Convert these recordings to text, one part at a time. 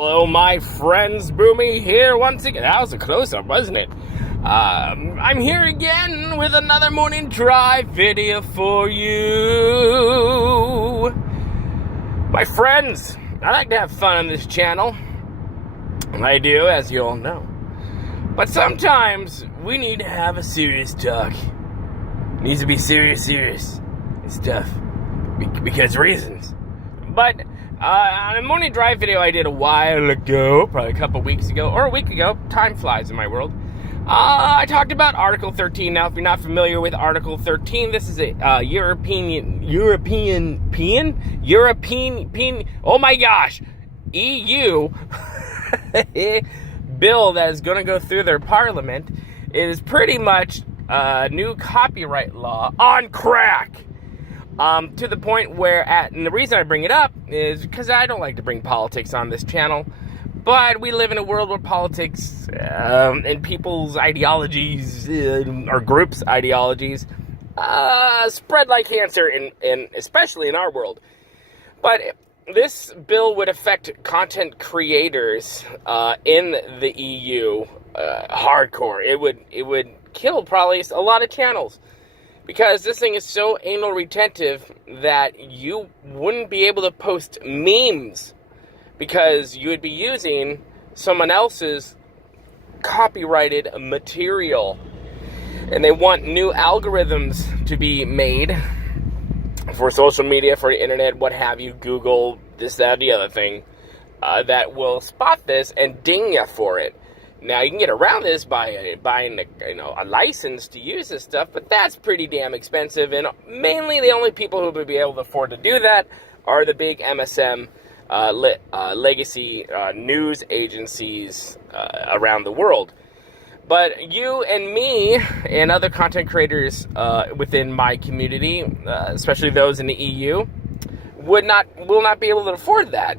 Hello, my friends. Boomy here once again. That was a close-up, wasn't it? I'm here again with another morning drive video for you. My friends, I like to have fun on this channel. I do, as you all know. But sometimes we need to have a serious talk. It needs to be serious. It's tough. Because reasons. But on a morning drive video I did a while ago, probably a couple weeks ago, or a week ago, time flies in my world, I talked about Article 13. Now, if you're not familiar with Article 13, this is a European, oh my gosh, EU bill that is going to go through their parliament. It is pretty much a new copyright law on crack. To the point where, and the reason I bring it up is because I don't like to bring politics on this channel, but we live in a world where politics and people's ideologies, or groups' ideologies, spread like cancer, especially in our world. But this bill would affect content creators in the EU hardcore. It would kill probably a lot of channels. Because this thing is so anal retentive that you wouldn't be able to post memes because you would be using someone else's copyrighted material. And they want new algorithms to be made for social media, for the internet, what have you, Google, this, that, the other thing, that will spot this and ding you for it. Now, you can get around this by buying a license to use this stuff, but that's pretty damn expensive, and mainly the only people who would be able to afford to do that are the big MSM legacy news agencies around the world. But you and me and other content creators within my community, especially those in the EU, will not be able to afford that.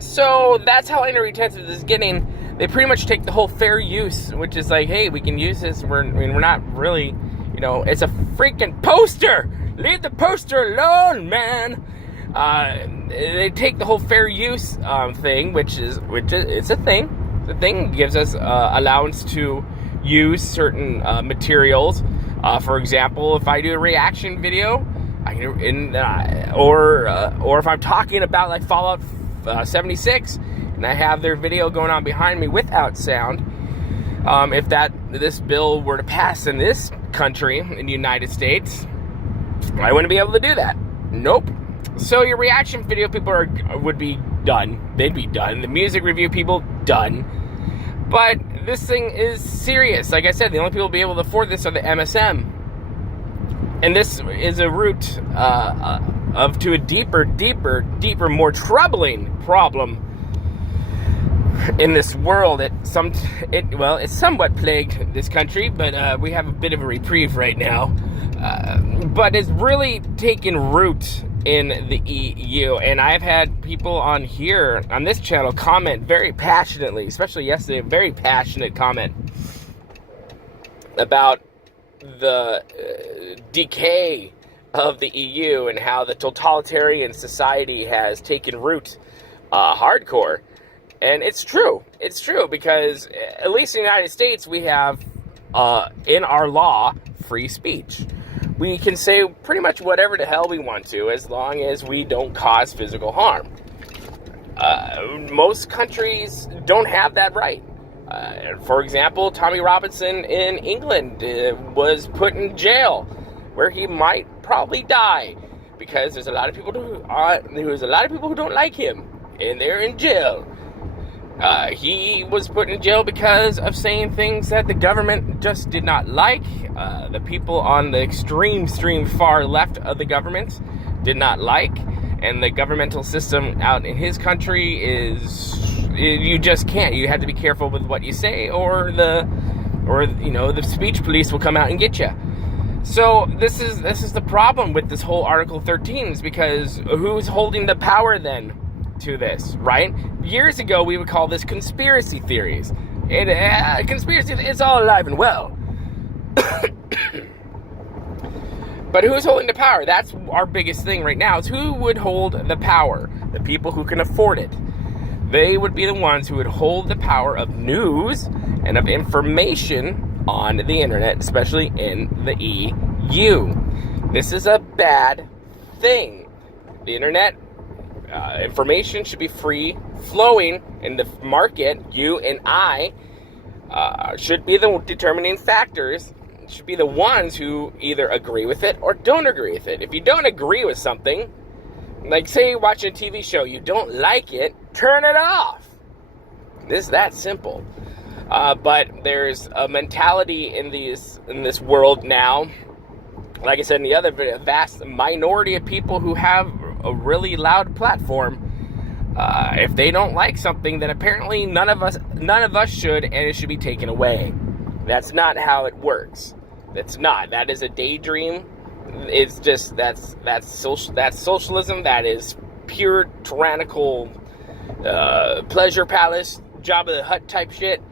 So that's how inter-retentive this is getting. They pretty much take the whole fair use, which is like, hey, we can use this. We're not really, it's a freaking poster. Leave the poster alone, man. They take the whole fair use thing, which is it's a thing. The thing gives us allowance to use certain materials. For example, if I do a reaction video, or if I'm talking about like Fallout 76. And I have their video going on behind me without sound. If this bill were to pass in this country, in the United States, I wouldn't be able to do that. Nope. So your reaction video people would be done. They'd be done. The music review people, done. But this thing is serious. Like I said, the only people who will be able to afford this are the MSM. And this is a route to a deeper, more troubling problem in this world. It's somewhat plagued this country, but we have a bit of a reprieve right now. But it's really taken root in the EU, and I've had people on this channel comment very passionately, especially yesterday, a very passionate comment about the decay of the EU and how the totalitarian society has taken root hardcore. And it's true. It's true because, at least in the United States, we have, in our law, free speech. We can say pretty much whatever the hell we want to, as long as we don't cause physical harm. Most countries don't have that right. For example, Tommy Robinson in England was put in jail, where he might probably die, because there's a lot of people who don't like him, and they're in jail. He was put in jail because of saying things that the government just did not like. The people on the extreme far left of the government did not like. And the governmental system out in his country you just can't. You have to be careful with what you say, or the speech police will come out and get you. So this is the problem with this whole Article 13, is because who's holding the power then to this, right? Years ago, we would call this conspiracy theories. It's all alive and well. But who's holding the power? That's our biggest thing right now, is who would hold the power? The people who can afford it. they would be the ones who would hold the power of news and of information on the internet, especially in the EU. This is a bad thing. The internet information should be free flowing in the market. You and I should be the determining factors, should be the ones who either agree with it or don't agree with it. If you don't agree with something, like say you're watching a TV show, you don't like it, turn it off. It's that simple. But there's a mentality in this world now, like I said in the other video, a vast minority of people who have a really loud platform. If they don't like something, then apparently none of us should, and it should be taken away. That's not how it works. That's not. That is a daydream. It's just that's socialism. That is pure tyrannical pleasure palace, Jabba the Hutt type shit.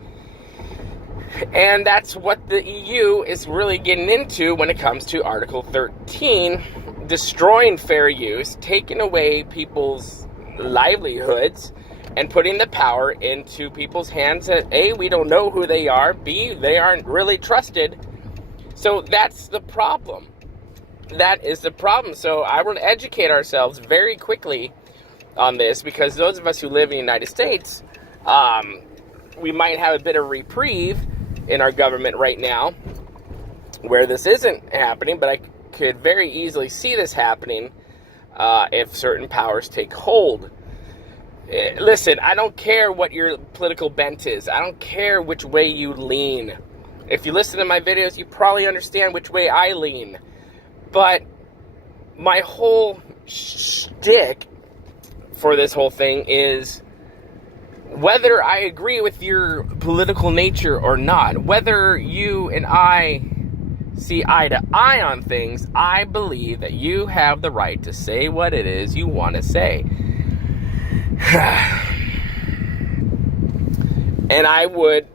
And that's what the EU is really getting into when it comes to Article 13, destroying fair use, taking away people's livelihoods, and putting the power into people's hands that A, we don't know who they are, B, they aren't really trusted. So that's the problem. That is the problem. So I want to educate ourselves very quickly on this, because those of us who live in the United States, we might have a bit of reprieve in our government right now where this isn't happening, but I could very easily see this happening if certain powers take hold. Listen, I don't care what your political bent is. I don't care which way you lean. If you listen to my videos, you probably understand which way I lean. But my whole shtick for this whole thing is, whether I agree with your political nature or not, whether you and I see eye to eye on things, I believe that you have the right to say what it is you want to say. And I would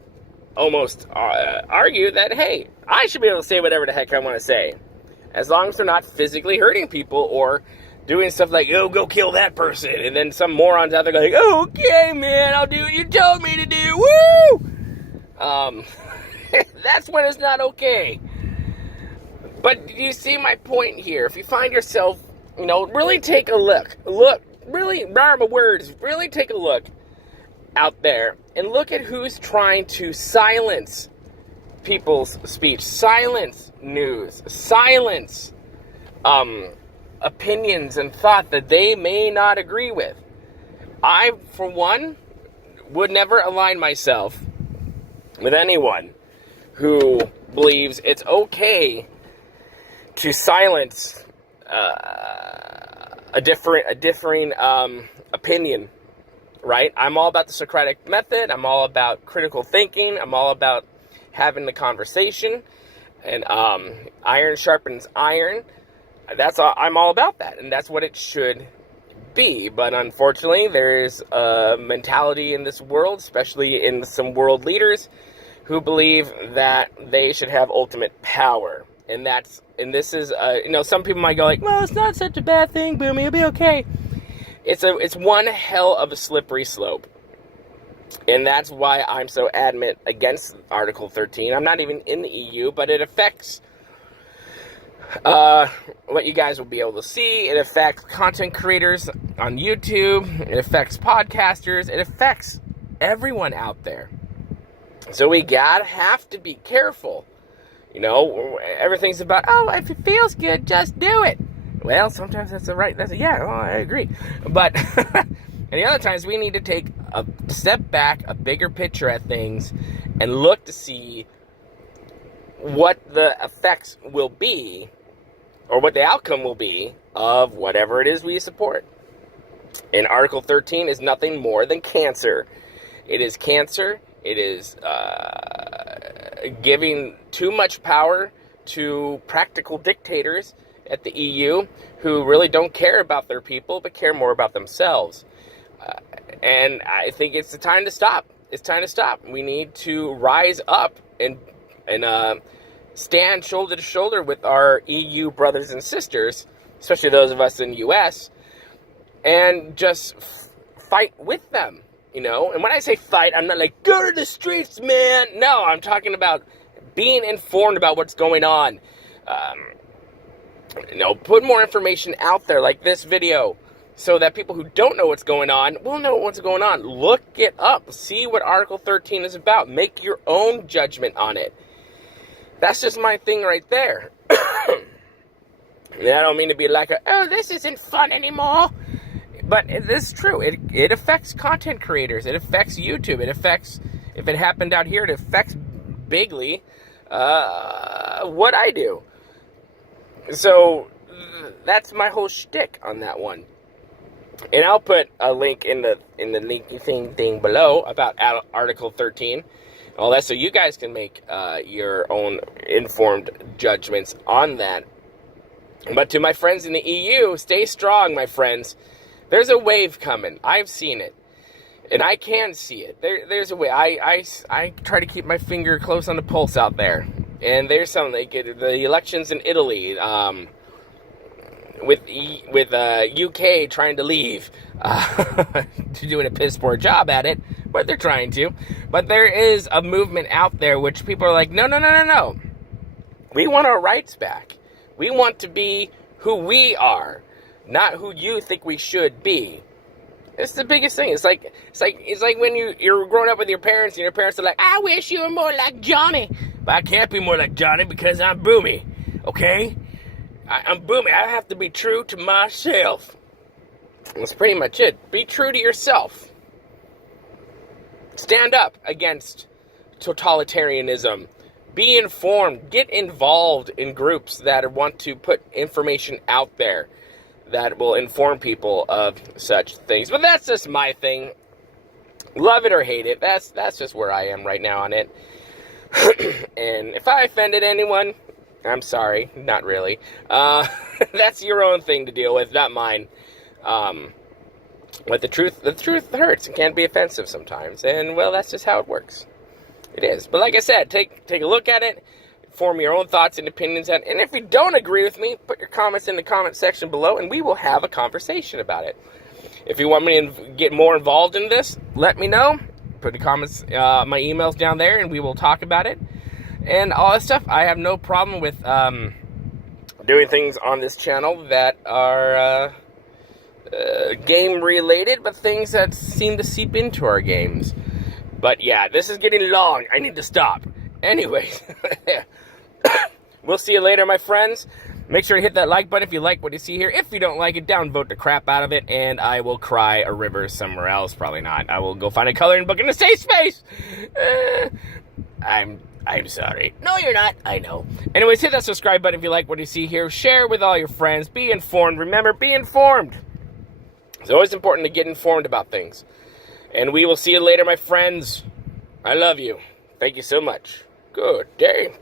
almost argue that, hey, I should be able to say whatever the heck I want to say, as long as they're not physically hurting people or doing stuff like, oh, go kill that person, and then some morons out there going, oh, okay, man, I'll do what you told me to do, woo! That's when it's not okay. But you see my point here. If you find yourself, really take a look, really, remember my words, really take a look out there and look at who's trying to silence people's speech, silence news, silence opinions and thought that they may not agree with. I, for one, would never align myself with anyone who believes it's okay to silence a differing opinion, right? I'm all about the Socratic method. I'm all about critical thinking. I'm all about having the conversation, and iron sharpens iron. I'm all about that, and that's what it should be. But unfortunately, there's a mentality in this world, especially in some world leaders, who believe that they should have ultimate power. And this is, some people might go like, well, it's not such a bad thing, Boomy, it'll be okay. It's one hell of a slippery slope. And that's why I'm so adamant against Article 13. I'm not even in the EU, but it affects what you guys will be able to see. It affects content creators on YouTube. It affects podcasters. It affects everyone out there. So we have to be careful. Everything's about, oh, if it feels good, just do it. Well, sometimes I agree. But and the other times we need to take a step back, a bigger picture at things, and look to see what the effects will be, or what the outcome will be of whatever it is we support. And Article 13 is nothing more than cancer. It is cancer. It is giving too much power to practical dictators at the EU who really don't care about their people, but care more about themselves. And I think it's the time to stop. It's time to stop. We need to rise up and stand shoulder to shoulder with our EU brothers and sisters, especially those of us in the U.S., and just fight with them. you know? And when I say fight, I'm not like, go to the streets, man. No, I'm talking about being informed about what's going on. You know, put more information out there like this video so that people who don't know what's going on will know what's going on. Look it up. See what Article 13 is about. Make your own judgment on it. That's just my thing right there. And I don't mean to be like, oh, this isn't fun anymore. But it is true. It affects content creators. It affects YouTube. It affects, if it happened out here, it affects bigly what I do. So that's my whole shtick on that one. And I'll put a link in the linky thing below about Article 13. All that, so you guys can make your own informed judgments on that. But to my friends in the EU, stay strong, my friends. There's a wave coming. I've seen it. And I can see it. There's a way. I try to keep my finger close on the pulse out there. And there's something, like the elections in Italy, with UK trying to leave, doing a piss poor job at it, but they're trying to. But there is a movement out there which people are like, no. We want our rights back. We want to be who we are, not who you think we should be. It's the biggest thing. It's like when you're growing up with your parents, and your parents are like, I wish you were more like Johnny. But I can't be more like Johnny because I'm Boomy, okay? I'm Boomy. I have to be true to myself. That's pretty much it. Be true to yourself. Stand up against totalitarianism. Be informed. Get involved in groups that want to put information out there that will inform people of such things. But that's just my thing. Love it or hate it. That's just where I am right now on it. And if I offended anyone, I'm sorry. Not really. That's your own thing to deal with, not mine. But the truth hurts. It can be offensive sometimes. And, well, that's just how it works. It is. But like I said, take a look at it. Form your own thoughts and opinions. And if you don't agree with me, put your comments in the comment section below, and we will have a conversation about it. If you want me to get more involved in this, let me know. Put the comments, my email's down there, and we will talk about it. And all that stuff. I have no problem with doing things on this channel that are game related, but things that seem to seep into our games. But yeah, this is getting long. I need to stop. Anyways, we'll see you later, my friends. Make sure to hit that like button if you like what you see here. If you don't like it, downvote the crap out of it, and I will cry a river somewhere else. Probably not. I will go find a coloring book in a safe space. I'm sorry. No, you're not. I know. Anyways, hit that subscribe button if you like what you see here. Share with all your friends. Be informed. Remember, be informed. It's always important to get informed about things. And we will see you later, my friends. I love you. Thank you so much. Good day.